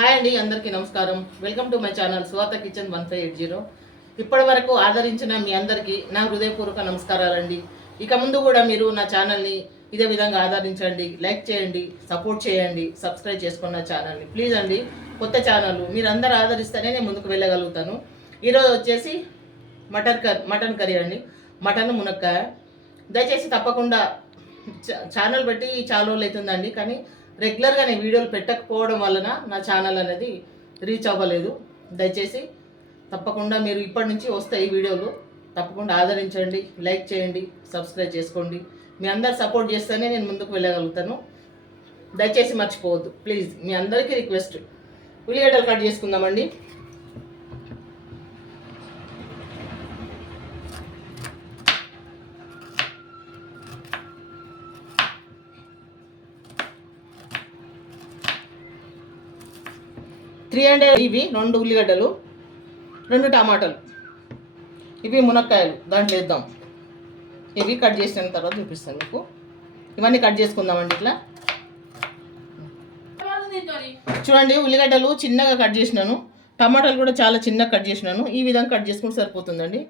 Hi అండి అందరికీ నమస్కారం. Welcome to my channel Swatha kitchen one five eight zero. ఇప్పటి వరకు ఆదరించిన మీ అందరికీ నా హృదయపూర్వక నమస్కారాలండి. ఇక ముందు కూడా మీరు నా ఛానల్ని ఇదే విధంగా ఆదరించండి లైక్ చేయండి సపోర్ట్ చేయండి సబ్స్క్రైబ్ చేసుకున్న ఛానల్ని. ప్లీజ్ అండి కొత్త ఛానల్ మీరు ఆదరిస్తేనే నేను ముందుకు వెళ్ళగలుగుతాను. ఈరోజు వచ్చేసి మటన్ కర్రీ మటన్ కర్రీ అండి. మటన్ మునక్కాయ. దయచేసి తప్పకుండా చ- ఛానల్ బట్టి చాలా రోజులు అవుతుందండి కానీ రెగ్యులర్గా నేను వీడియోలు పెట్టకపోవడం వలన నా ఛానల్ అనేది రీచ్ అవ్వలేదు. దయచేసి తప్పకుండా మీరు ఇప్పటి నుంచి వస్తాయి ఈ వీడియోలు తప్పకుండా ఆదరించండి లైక్ చేయండి సబ్స్క్రైబ్ చేసుకోండి. మీ అందరు సపోర్ట్ చేస్తేనే నేను ముందుకు వెళ్ళగలుగుతాను. దయచేసి మర్చిపోవద్దు. ప్లీజ్ మీ అందరికీ రిక్వెస్ట్. ఉల్లిగడ్డలు కట్ చేసుకుందామండి. త్రీ హండ్రెడ్ ఇవి రెండు ఉల్లిగడ్డలు రెండు టమాటాలు. ఇవి మునక్కాయలు దాంట్లో వేద్దాం. ఇవి కట్ చేసిన తర్వాత చూపిస్తాను మీకు. ఇవన్నీ కట్ చేసుకుందామండి ఇట్లా. చూడండి ఉల్లిగడ్డలు చిన్నగా కట్ చేసినాను. టమాటాలు కూడా చాలా చిన్నగా కట్ చేసినాను. ఈ విధంగా కట్ చేసుకుంటే సరిపోతుందండి.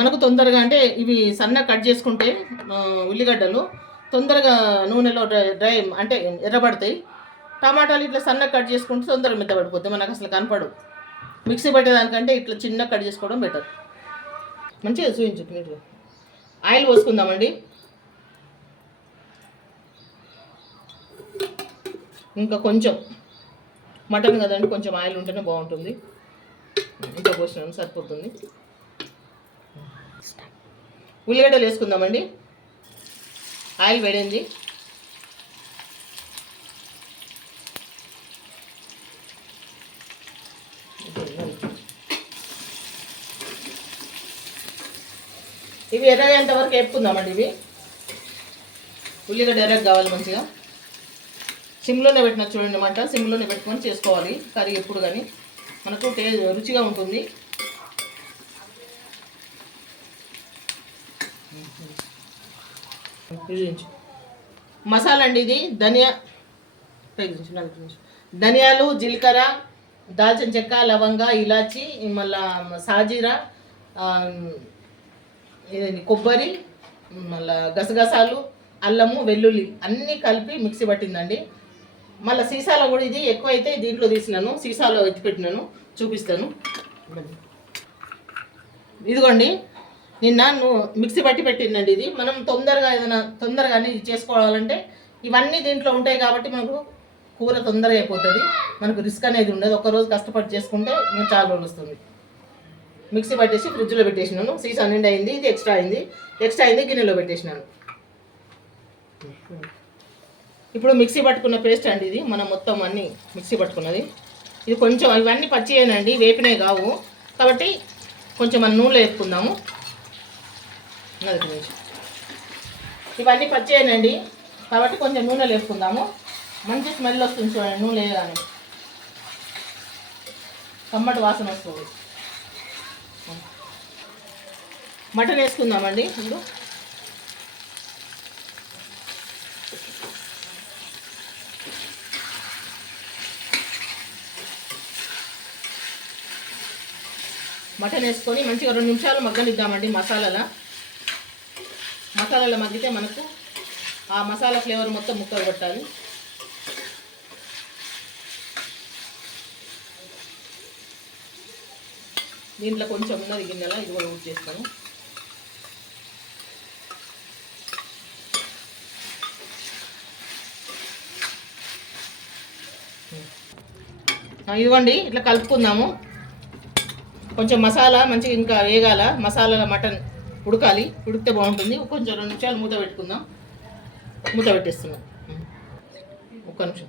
మనకు తొందరగా అంటే ఇవి సన్నగా కట్ చేసుకుంటే ఉల్లిగడ్డలు తొందరగా నూనెలో డ్రై డ్రై అంటే ఎర్రబడతాయి. టమాటాలు ఇట్లా సన్నగా కట్ చేసుకుంటే తొందరగా మెత్తబడిపోతాయి మనకు అసలు కనపడవు. మిక్సీ పెట్టేదానికంటే ఇట్లా చిన్నగా కట్ చేసుకోవడం బెటర్ మంచిగా చూపించు నీట్గా. ఆయిల్ పోసుకుందామండి. ఇంకా కొంచెం మటన్ కదండి కొంచెం ఆయిల్ ఉంటేనే బాగుంటుంది. ఇంకా పోసినాను సరిపోతుంది. ఉల్లిగడ్డలు వేసుకుందామండి. ఆయిల్ వేడింది. ఇవి ఎర్రగేంత వరకు వేపుకుందామండి ఇవి. ఉల్లిగడ్డ ఎర్రగా కావాలి మంచిగా. సిమ్లోనే పెట్టిన చూడండి మంట సిమ్లోనే పెట్టుకొని చేసుకోవాలి. కర్రీ ఎప్పుడు కానీ. మనకు టే రుచిగా ఉంటుంది. మసాలా అండి ఇది. ధనియా. ధనియాలు జీలకర్ర దాల్చిన చెక్క లవంగ ఇలాచి మళ్ళా సాజీరా కొబ్బరి మళ్ళా గసగసాలు అల్లము వెల్లుల్లి అన్నీ కలిపి మిక్సీ పట్టిందండి. మళ్ళీ సీసాలో కూడా ఇది ఎక్కువైతే దీంట్లో తీసినాను. సీసాలో ఎత్తి పెట్టినాను చూపిస్తాను. ఇదిగోండి. నిన్న నువ్వు మిక్సీ పట్టి పెట్టిందండి ఇది. మనం తొందరగా ఏదైనా తొందరగానే ఇది చేసుకోవాలంటే ఇవన్నీ దీంట్లో ఉంటాయి కాబట్టి మనకు కూర తొందరగా అయిపోతుంది. మనకు రిస్క్ అనేది ఉండదు. ఒక రోజు కష్టపడి చేసుకుంటే చాలా రోజులు వస్తుంది మిక్సీ పట్టేసి ఫ్రిడ్జ్లో పెట్టేసినాను. సీసా నిండా అయింది ఇది ఎక్స్ట్రా అయింది. ఎక్స్ట్రా అయింది గిన్నెలో పెట్టేసినాను. ఇప్పుడు మిక్సీ పట్టుకున్న పేస్ట్ అండి ఇది. మనం మొత్తం అన్నీ మిక్సీ పట్టుకున్నది. ఇది కొంచెం ఇవన్నీ పచ్చియేనండి వేపినవి కావు. కాబట్టి కొంచెం మన నూనెలో వేసుకుందాము ఇవన్నీ పచ్చియేనండి కాబట్టి కొంచెం నూనెలో వేసుకుందాము మంచి స్మెల్ వస్తుంది చూడండి నూనె వేయగానే. కమ్మటి వాసన వస్తుంది. మటన్ వేసుకుందామండి ఇప్పుడు మటన్ వేసుకొని మంచిగా రెండు నిమిషాలు మగ్గనిద్దామండి మసాలాల. మసాలాల మగ్గితే మనకు ఆ మసాలా ఫ్లేవర్ మొత్తం ముక్కలు కొట్టాలి. దీంట్లో కొంచెం ఉన్నది గిన్నెల ఇది కూడా ఊడ్ చేస్తాను ఇదిగోండి ఇట్లా కలుపుకుందాము. కొంచెం మసాలా మంచిగా ఇంకా వేగాల. మసాలాల మటన్ ఉడకాలి. ఉడికితే బాగుంటుంది. కొంచెం రెండు నిమిషాలు మూత పెట్టుకుందాం. మూత పెట్టేస్తున్నాం. ఒక్క నిమిషం.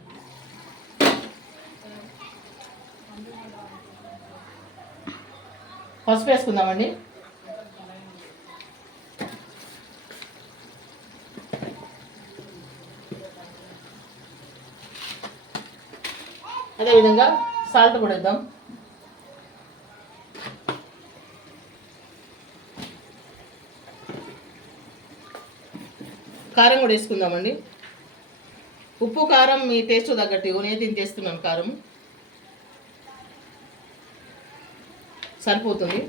పసుపు వేసుకుందామండి. అదేవిధంగా సాల్ట్ కూడా వేద్దాం. కారం కూడా వేసుకుందామండి. ఉప్పు కారం మీ టేస్ట్ తగ్గట్టు నేను దీన్ని చేస్తున్నాను కారం. సరిపోతుంది.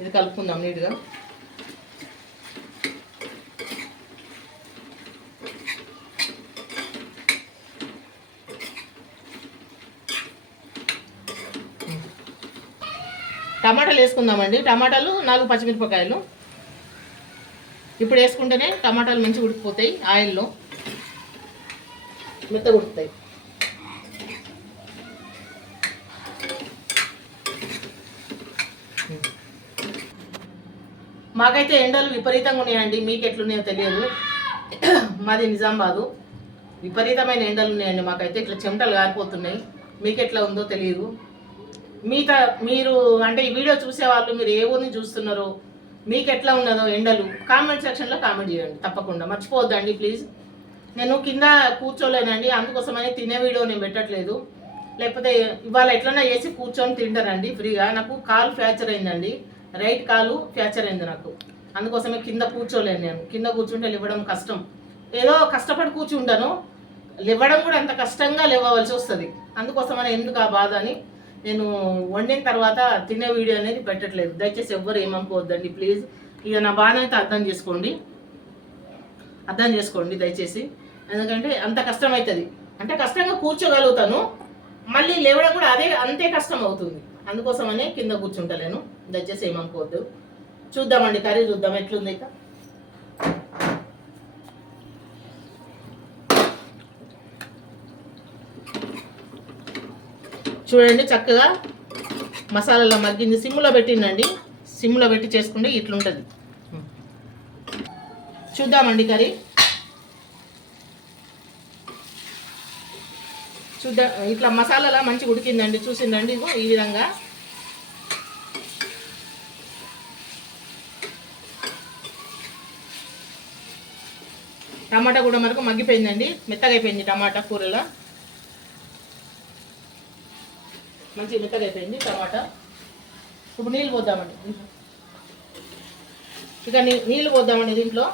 ఇది కలుపుకుందాం నీట్గా. టమాటాలు వేసుకుందామండి. టమాటాలు నాలుగు పచ్చిమిరపకాయలు. ఇప్పుడు వేసుకుంటేనే టమాటాలు మంచిగా ఉడికిపోతాయి ఆయిల్లో. మెత్తగా ఉడుకుతాయి. మాకైతే ఎండలు విపరీతంగా ఉన్నాయండి. మీకు ఎట్లున్నాయో తెలియదు. మాది నిజామాబాదు. విపరీతమైన ఎండలు ఉన్నాయండి మాకైతే. ఇట్లా చెమటలు కారిపోతున్నాయి మీకు ఎట్లా ఉందో తెలియదు. మీతో మీరు అంటే ఈ వీడియో చూసే వాళ్ళు మీరు ఏ ఊరిని చూస్తున్నారో? మీకు ఎట్లా ఉన్నదో ఎండలు? కామెంట్ సెక్షన్లో కామెంట్ చేయండి తప్పకుండా. మర్చిపోవద్దండి ప్లీజ్ నేను కింద కూర్చోలేనండి అందుకోసమని తినే వీడియో నేను పెట్టట్లేదు. లేకపోతే ఇవాళ ఎట్లన్నా చేసి కూర్చొని తింటానండి ఫ్రీగా. నాకు కాలు ఫ్రాక్చర్ అయిందండి. రైట్ కాలు ఫ్రాక్చర్ అయింది నాకు. అందుకోసమే కింద కూర్చోలేను నేను. కింద కూర్చుంటే లేవడం కష్టం. ఏదో కష్టపడి కూర్చుంటాను. లేవడం కూడా అంత కష్టంగా లేవవలసి వస్తుంది. అందుకోసమని ఎందుకు ఆ బాధ అని నేను వండిన తర్వాత తినే వీడియో అనేది పెట్టట్లేదు. దయచేసి ఎవ్వరు ఏమనుకోవద్దండి ప్లీజ్. ఇక నా బాధ అయితే అర్థం చేసుకోండి. అర్థం చేసుకోండి దయచేసి. ఎందుకంటే అంత కష్టం అవుతుంది అంటే కష్టంగా కూర్చోగలుగుతాను. మళ్ళీ లేవడం కూడా అదే అంతే కష్టం అవుతుంది. అందుకోసమనే కింద కూర్చుంటలేను. దయచేసి ఏమనుకోవద్దు చూద్దామండి కర్రీ చూద్దాం. ఎట్లుంది ఇక? చూడండి చక్కగా మసాలాలో మగ్గింది. సిమ్లో పెట్టిందండి సిమ్లో పెట్టి చేసుకుంటే ఇట్లుంటుంది. చూద్దామండి కర్రీ. చూద్దాం ఇట్లా మసాలాలా మంచి ఉడికిందండి చూసిందండి ఇగో ఈ విధంగా. టమాటా కూడా మనకు మగ్గిపోయిందండి మెత్తగా అయిపోయింది టమాటా కూరలో. మంచి మెత్తగా అయిపోయింది. టమాటా ఇప్పుడు నీళ్ళు పోద్దామండి. ఇక నీళ్ళు పోద్దామండి దీంట్లో.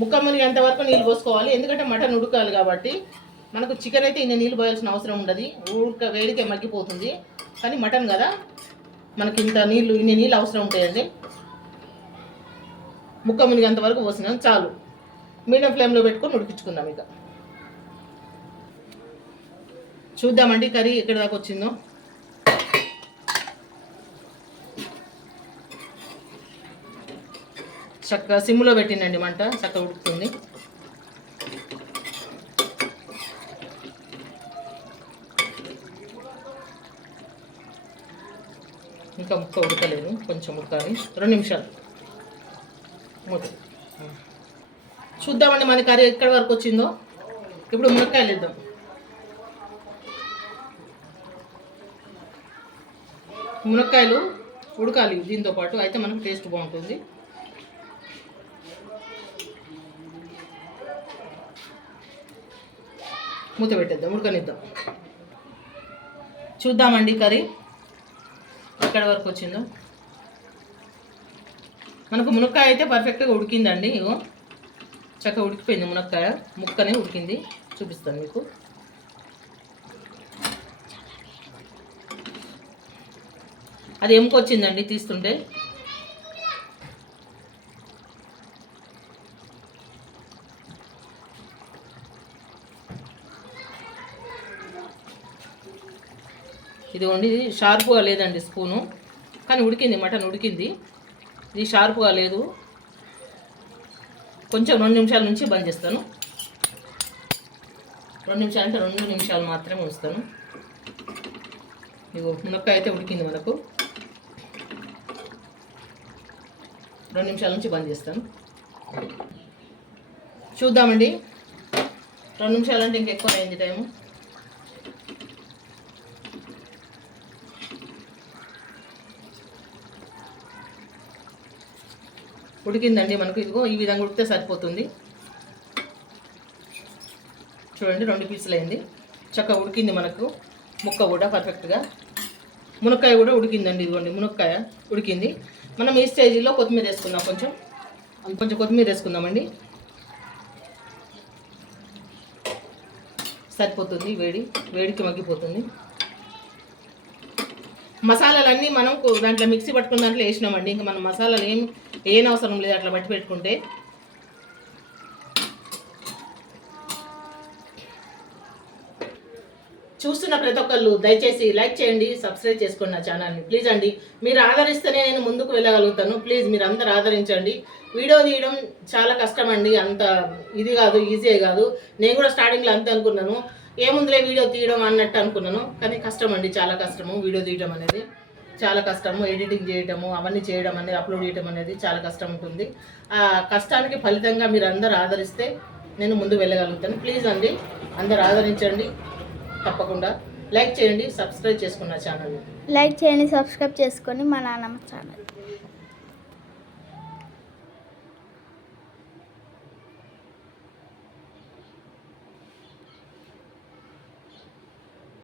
ముక్క మునిగేంత వరకు నీళ్ళు పోసుకోవాలి. ఎందుకంటే మటన్ ఉడకాలి కాబట్టి మనకు చికెన్ అయితే ఇన్ని నీళ్ళు పోయాల్సిన అవసరం ఉండదు. ఉడక వేడికే మగ్గిపోతుంది. కానీ మటన్ కదా మనకి ఇంత నీళ్ళు ఇన్ని నీళ్ళు అవసరం ఉంటాయండి. ముక్క మునిగేంత వరకు పోసినాం. చాలు. మీడియం ఫ్లేమ్లో పెట్టుకొని ఉడికించుకుందాం ఇక. చూద్దామండి కర్రీ ఎక్కడి దాకా వచ్చిందో. చక్కగా సిమ్లో పెట్టిందండి మంట చక్కగా ఉడుకుతుంది. ఇంకా ముక్క ఉడకలేదు కొంచెం ఉడకాలి. రెండు నిమిషాలు. మూత చూద్దామండి మన కర్రీ ఎక్కడి వరకు వచ్చిందో. ఇప్పుడు మునక్కాయలు ఇద్దాం మునక్కాయలు ఉడకాలి దీంతో పాటు అయితే మనకు టేస్ట్ బాగుంటుంది. మూత పెట్టేద్దాం ఉడకనిద్దాం. చూద్దామండి కర్రీ. ఎక్కడ వరకు వచ్చిందో. మనకు మునక్కాయ అయితే పర్ఫెక్ట్గా ఉడికిందండి ఇగో. చక్కగా ఉడికిపోయింది మునక్కాయ ముక్కనే ఉడికింది. చూపిస్తాను మీకు. అది ఎముకొచ్చిందండి తీస్తుంటే. ఇదిగోండి ఇది షార్ప్గా లేదండి స్పూను. కానీ ఉడికింది మటన్ ఉడికింది. ఇది షార్ప్గా లేదు. కొంచెం రెండు నిమిషాల నుంచి బంద్ చేస్తాను. రెండు నిమిషాలు అంటే రెండు నిమిషాలు మాత్రమే ఉంచుతాను. ఇగో మునక్కాయ అయితే ఉడికింది మనకు. రెండు నిమిషాల నుంచి బంద్ చేస్తాను. చూద్దామండి. రెండు నిమిషాలు అంటే ఇంకెక్కువ అయింది టైము. ఉడికిందండి మనకు ఇదిగో ఈ విధంగా ఉడికితే సరిపోతుంది. చూడండి రెండు పీసులు అయింది. చక్కగా ఉడికింది మనకు. ముక్క కూడా పర్ఫెక్ట్గా మునక్కాయ కూడా ఉడికిందండి ఇదిగోండి మునక్కాయ ఉడికింది. మనం ఈ స్టేజీలో కొత్తిమీర వేసుకుందాం కొంచెం. కొంచెం కొత్తిమీర వేసుకుందామండి. సరిపోతుంది వేడి వేడికి మగ్గిపోతుంది. మసాలాలన్నీ మనం దాంట్లో మిక్సీ పట్టుకున్న దాంట్లో వేసినామండి. ఇంకా మనం మసాలాలు ఏం ఏం అవసరం లేదు అట్లా బట్టి పెట్టుకుంటే. చూస్తున్న ప్రతి ఒక్కళ్ళు దయచేసి లైక్ చేయండి సబ్స్క్రైబ్ చేసుకోండి నా ఛానల్ని. ప్లీజ్ అండి మీరు ఆదరిస్తేనే నేను ముందుకు వెళ్ళగలుగుతాను. ప్లీజ్ మీరు అందరు ఆదరించండి. వీడియో తీయడం చాలా కష్టం అండి అంత ఇది కాదు ఈజీ కాదు. నేను కూడా స్టార్టింగ్లో అంతే అనుకున్నాను. ఏముందిలే వీడియో తీయడం అన్నట్టు అనుకున్నాను. కానీ కష్టం అండి చాలా కష్టము వీడియో తీయడం అనేది. చాలా కష్టము ఎడిటింగ్ చేయడము అవన్నీ చేయడం అనేది అప్లోడ్ చేయడం అనేది చాలా కష్టం ఉంటుంది. ఆ కష్టానికి ఫలితంగా మీరు అందరు ఆదరిస్తే నేను ముందు వెళ్ళగలుగుతాను. ప్లీజ్ అండి అందరు ఆదరించండి. తప్పకుండా లైక్ చేయండి సబ్స్క్రైబ్ చేసుకున్న ఛానల్. లైక్ చేయండి సబ్స్క్రైబ్ చేసుకొని మా నాన్నమ్మ ఛానల్.